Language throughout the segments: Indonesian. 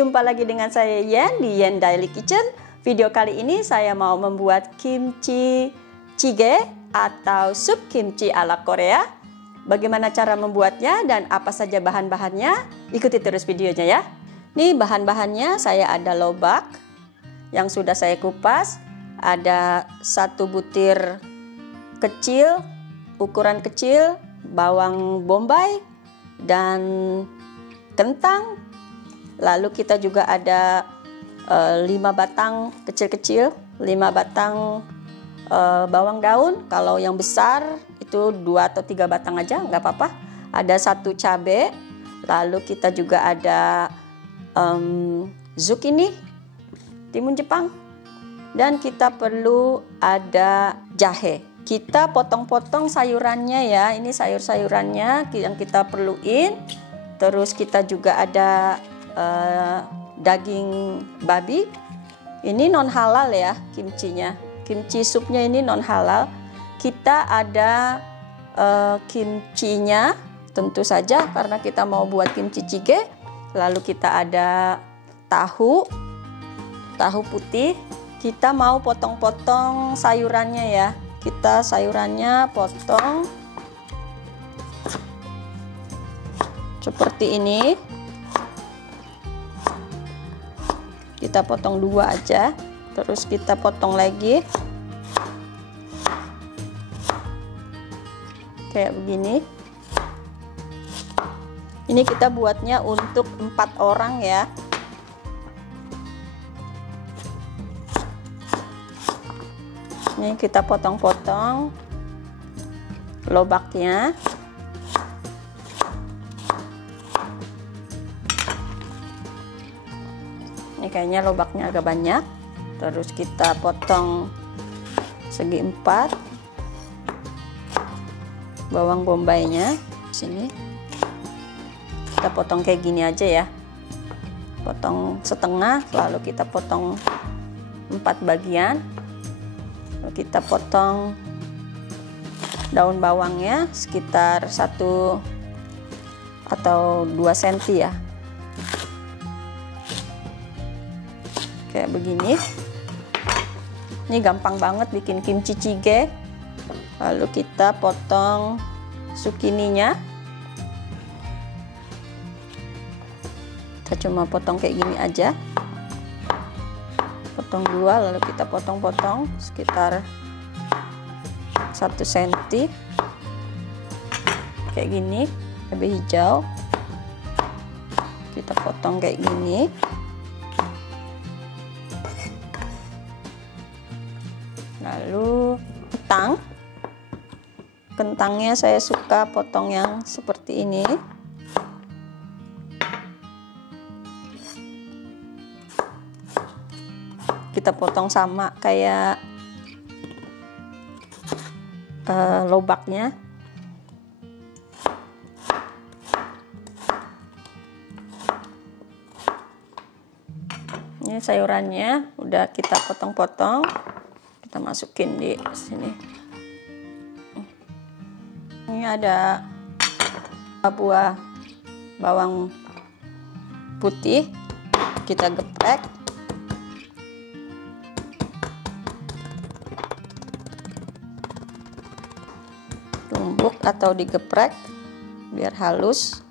jumpa lagi dengan saya Yen di Yen Daily Kitchen. Video kali ini saya mau membuat kimchi jjigae atau sup kimchi ala Korea. Bagaimana cara membuatnya dan apa saja bahan-bahannya? Ikuti terus videonya ya. Nih bahan-bahannya, saya ada lobak yang sudah saya kupas, ada 1 butir kecil, ukuran kecil, bawang bombay dan kentang. Lalu kita juga ada 5 batang kecil-kecil, 5 batang bawang daun. Kalau yang besar itu 2 atau 3 batang aja, nggak apa-apa. Ada 1 cabai. Lalu kita juga ada zucchini, timun Jepang. Dan kita perlu ada jahe. Kita potong-potong sayurannya ya. Ini sayur-sayurannya yang kita perluin. Terus kita juga ada daging babi. Ini non halal ya kimchinya. Kimchi supnya ini non halal. Kita ada kimchinya tentu saja karena kita mau buat kimchi jjigae. Lalu kita ada tahu putih. Kita mau potong-potong sayurannya ya. Kita sayurannya potong seperti ini. Kita potong 2 aja, terus kita potong lagi kayak begini. Ini kita buatnya untuk 4 orang ya. Ini kita potong-potong lobaknya. Ini kayaknya lobaknya agak banyak. Terus kita potong segi 4. Bawang bombaynya sini. Kita potong kayak gini aja ya. Potong setengah, lalu kita potong 4 bagian. Lalu kita potong daun bawangnya sekitar 1 atau 2 cm ya. Kayak begini. Ini gampang banget bikin kimchi jjigae. Lalu kita potong zucchininya. Kita cuma potong kayak gini aja. Potong 2, lalu kita potong-potong sekitar 1 cm. Kayak gini, cabai hijau. Kita potong kayak gini. Lalu kentangnya saya suka potong yang seperti ini. Kita potong sama kayak lobaknya. Ini sayurannya udah kita potong-potong. Kita masukin di sini. Ini ada buah bawang putih. Kita geprek. Tumbuk atau digeprek biar halus.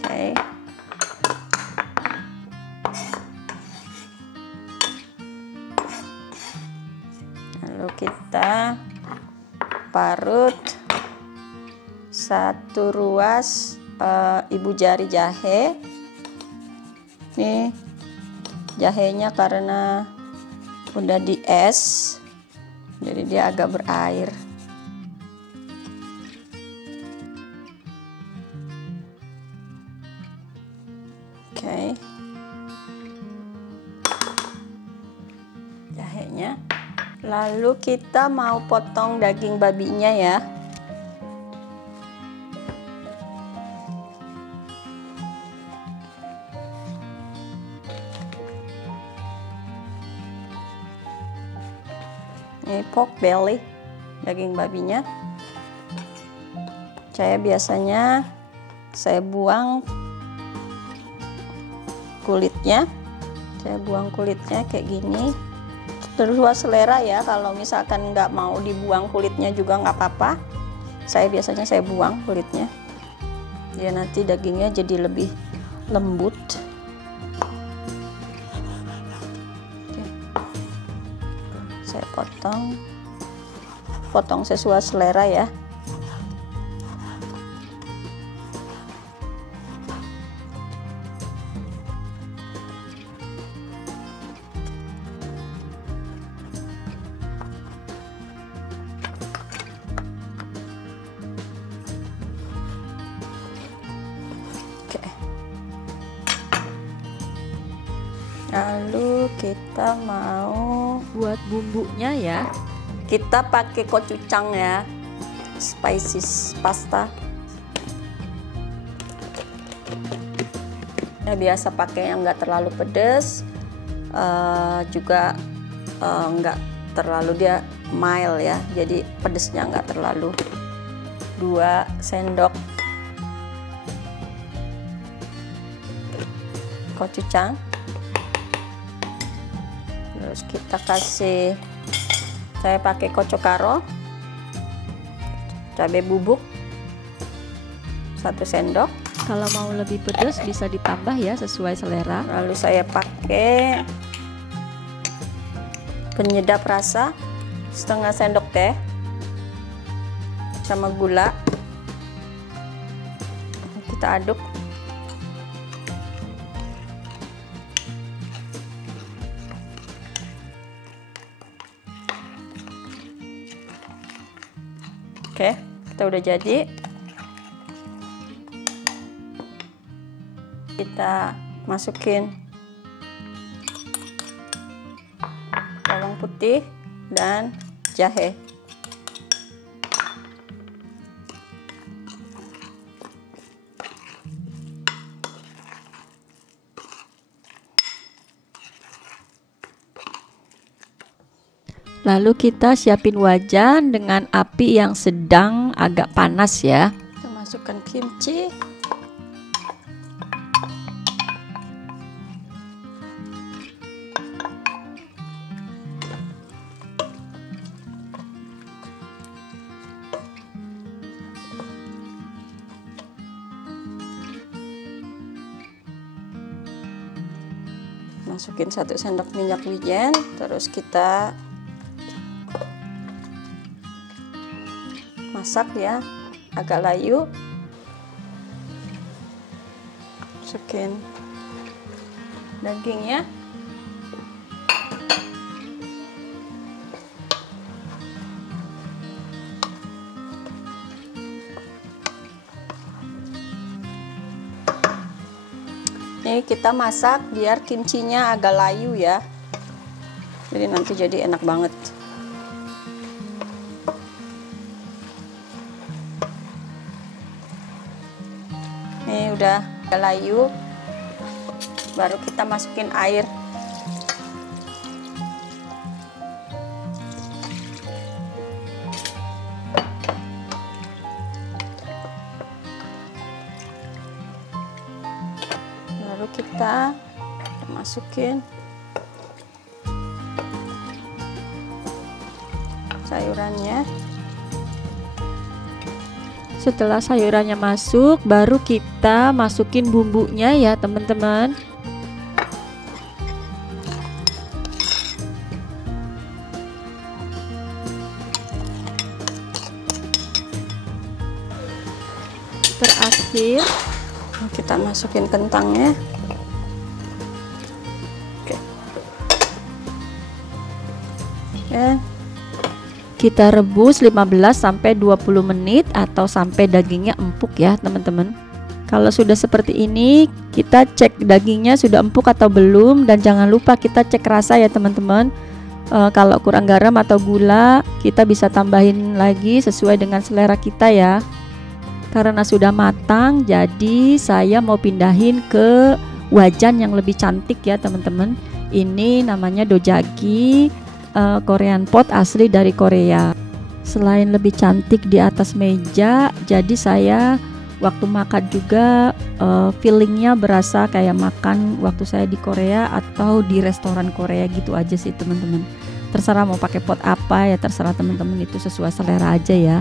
Oke. Lalu kita parut 1 ruas ibu jari jahe. Nih jahenya karena udah di es, jadi dia agak berair. Oke. Jahenya. Lalu kita mau potong daging babinya ya. Ini pork belly, daging babinya. Biasanya saya buang kulitnya. Saya buang kulitnya kayak gini. Sesuai selera ya, kalau misalkan nggak mau dibuang kulitnya juga nggak apa-apa. Biasanya saya buang kulitnya. Ya nanti dagingnya jadi lebih lembut. Oke. Saya potong sesuai selera ya. Lalu kita mau buat bumbunya ya. Kita pakai gochujang ya, spices pasta. Biasa pakai yang enggak terlalu pedas, juga enggak terlalu dia mild ya. Jadi pedasnya enggak terlalu. 2 sendok gochujang. Terus kita kasih, saya pakai kocokaro, cabai bubuk 1 sendok. Kalau mau lebih pedas bisa ditambah ya, sesuai selera. Lalu saya pakai penyedap rasa setengah sendok teh sama gula. Kita aduk. Oke, kita udah jadi. Kita masukin bawang putih dan jahe. Lalu kita siapin wajan dengan api yang sedang agak panas ya. Kita masukkan kimchi. Masukin 1 sendok minyak wijen, terus kita masak ya, agak layu. Masukin dagingnya. Ini kita masak biar kimchinya agak layu ya. Jadi nanti jadi enak banget. Ini udah layu, baru kita masukin air. Baru kita masukin sayurannya. Setelah sayurannya masuk, baru kita masukin bumbunya ya teman-teman. Terakhir kita masukin kentangnya. Oke. Kita rebus 15-20 menit atau sampai dagingnya empuk ya teman-teman. Kalau sudah seperti ini, kita cek dagingnya sudah empuk atau belum, dan jangan lupa kita cek rasa ya teman-teman. Kalau kurang garam atau gula, kita bisa tambahin lagi sesuai dengan selera kita ya. Karena sudah matang, jadi saya mau pindahin ke wajan yang lebih cantik ya teman-teman. Ini namanya dojaki, Korean pot asli dari Korea. Selain lebih cantik di atas meja, jadi saya waktu makan juga feelingnya berasa kayak makan waktu saya di Korea atau di restoran Korea gitu aja sih teman-teman. Terserah mau pakai pot apa ya, terserah teman-teman, itu sesuai selera aja ya.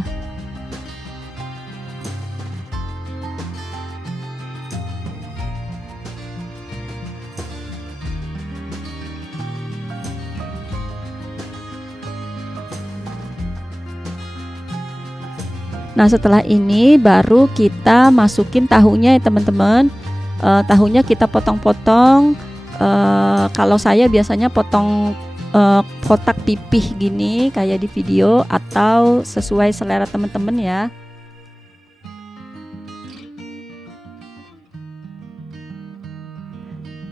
Nah setelah ini baru kita masukin tahunya ya teman-teman. Tahunya kita potong-potong. Kalau saya biasanya potong kotak pipih gini kayak di video, atau sesuai selera teman-teman ya.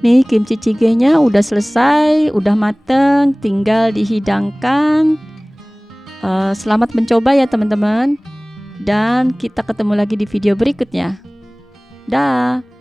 Nih kimchi jjigae-nya udah selesai, udah mateng, tinggal dihidangkan. Selamat mencoba ya teman-teman. Dan kita ketemu lagi di video berikutnya. Dah.